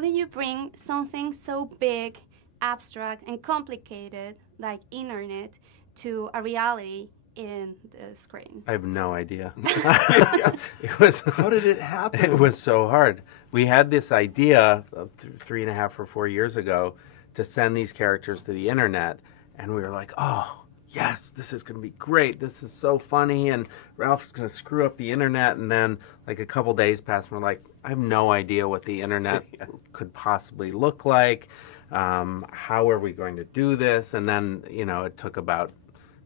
how did you bring something so big, abstract, and complicated like internet to a reality in the screen? I have no idea. How did it happen? It was so hard. We had this idea 3.5 or 4 years ago to send these characters to the internet, and we were like, oh, yes, this is going to be great. This is so funny, and Ralph's going to screw up the internet. And then, like, a couple days passed, and we're like, I have no idea what the internet could possibly look like. How are we going to do this? And then, you know, it took about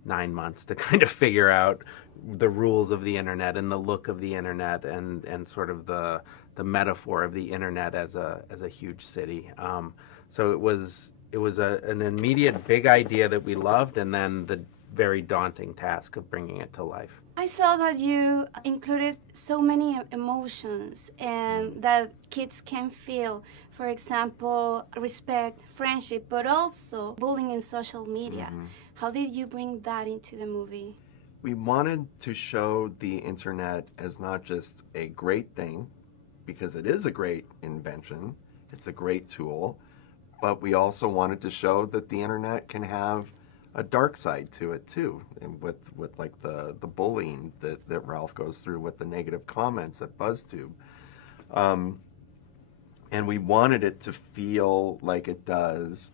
9 months to kind of figure out the rules of the internet and the look of the internet and sort of the metaphor of the internet as a huge city. So it was an immediate big idea that we loved, and then the very daunting task of bringing it to life. I saw that you included so many emotions and that kids can feel. For example, respect, friendship, but also bullying in social media. How did you bring that into the movie? We wanted to show the internet as not just a great thing, because it is a great invention, it's a great tool, but we also wanted to show that the internet can have a dark side to it too, and with like the bullying that Ralph goes through with the negative comments at BuzzTube. And we wanted it to feel like it does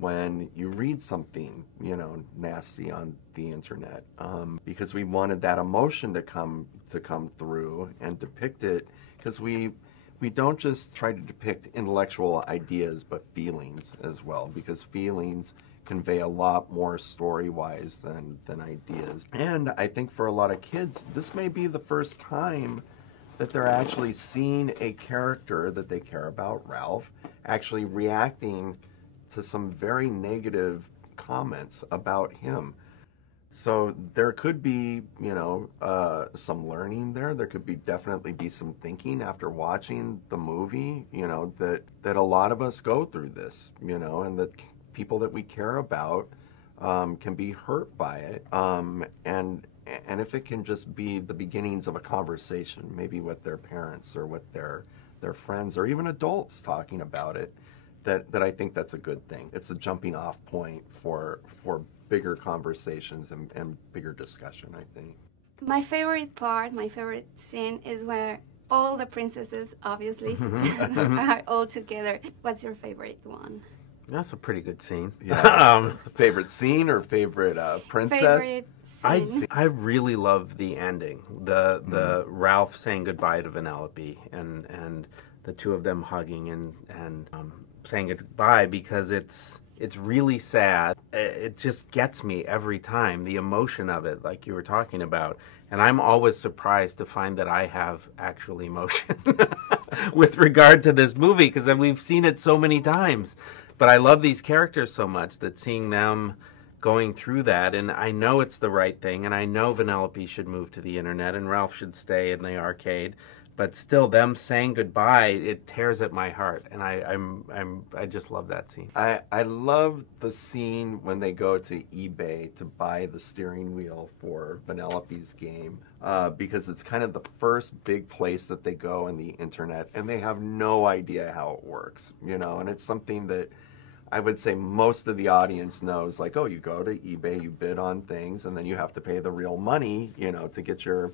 when you read something, you know, nasty on the internet, because we wanted that emotion to come through and depict it, because we don't just try to depict intellectual ideas, but feelings as well, because feelings convey a lot more story-wise than ideas. And I think for a lot of kids, this may be the first time that they're actually seeing a character that they care about, Ralph, actually reacting to some very negative comments about him. So there could be, you know, some learning there. There could be definitely be some thinking after watching the movie, you know, that a lot of us go through this, you know, and that people that we care about can be hurt by it. And if it can just be the beginnings of a conversation, maybe with their parents or with their friends or even adults talking about it, that I think that's a good thing. It's a jumping off point for bigger conversations and bigger discussion, I think. My favorite part, my favorite scene is where all the princesses, obviously, are all together. What's your favorite one? That's a pretty good scene. Yeah. Favorite scene or favorite princess? Favorite scene. I really love the ending. The Ralph saying goodbye to Vanellope and the two of them hugging and saying goodbye, because it's really sad. It just gets me every time, the emotion of it, like you were talking about. And I'm always surprised to find that I have actual emotion with regard to this movie, because we've seen it so many times. But I love these characters so much that seeing them going through that, and I know it's the right thing, and I know Vanellope should move to the internet and Ralph should stay in the arcade, but still them saying goodbye, it tears at my heart, and I just love that scene. I love the scene when they go to eBay to buy the steering wheel for Vanellope's game, because it's kind of the first big place that they go in the internet, and they have no idea how it works, you know, and it's something that I would say most of the audience knows, like, oh, you go to eBay, you bid on things, and then you have to pay the real money, you know, to get your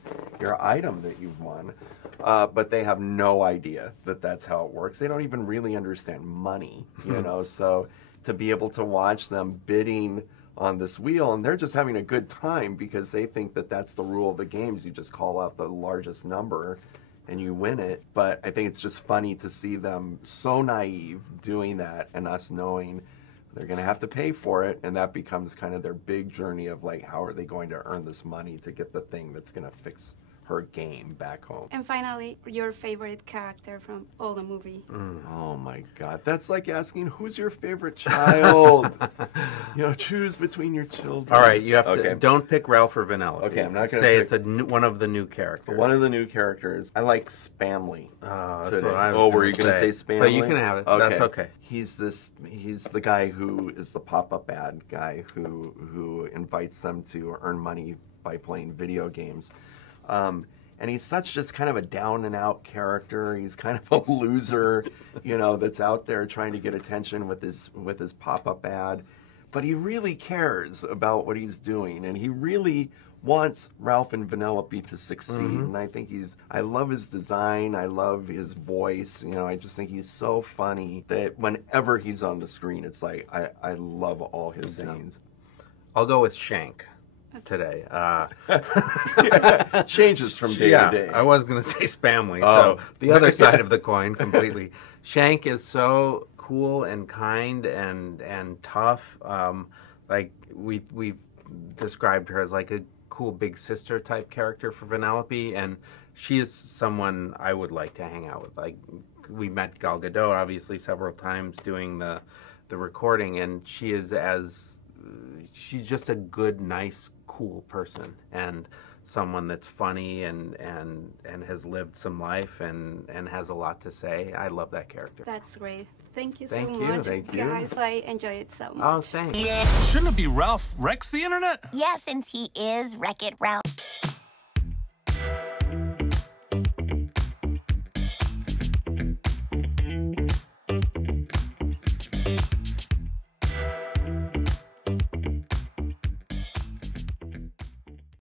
item that you've won. But they have no idea that that's how it works. They don't even really understand money, you know, so to be able to watch them bidding on this wheel, and they're just having a good time because they think that that's the rule of the games. You just call out the largest number and you win it. But I think it's just funny to see them so naive doing that, and us knowing they're going to have to pay for it, and that becomes kind of their big journey of like, how are they going to earn this money to get the thing that's going to fix her game back home. And finally, your favorite character from all the movie. Oh my God, that's like asking who's your favorite child. You know, choose between your children. All right, you have to. Don't pick Ralph or Vanellope. Okay, I'm not going to say it's one of the new characters. One of the new characters. I like Spamley. That's what I was were you going to say Spamley? But you can have it. Okay. That's okay. He's the guy who is the pop-up ad guy who invites them to earn money by playing video games. And he's such just kind of a down and out character. He's kind of a loser, you know, that's out there trying to get attention with his pop-up ad. But he really cares about what he's doing, and he really wants Ralph and Vanellope to succeed. And I think I love his design, I love his voice, you know, I just think he's so funny that whenever he's on the screen, it's like, I love all his scenes. I'll go with Shank today. Changes from day to day. I was going to say Spamly, so the other side of the coin completely. Shank is so cool and kind and tough. Like we described her as like a cool big sister type character for Vanellope, and she is someone I would like to hang out with. Like, we met Gal Gadot obviously several times doing the recording, and she's just a good, nice, cool person, and someone that's funny and has lived some life and has a lot to say. I love that character. That's great. Thank you so much, Thank you. guys. I enjoy it so much. Oh, thanks. Shouldn't it be Ralph Wrecks the Internet? Yeah, since he is Wreck-It Ralph.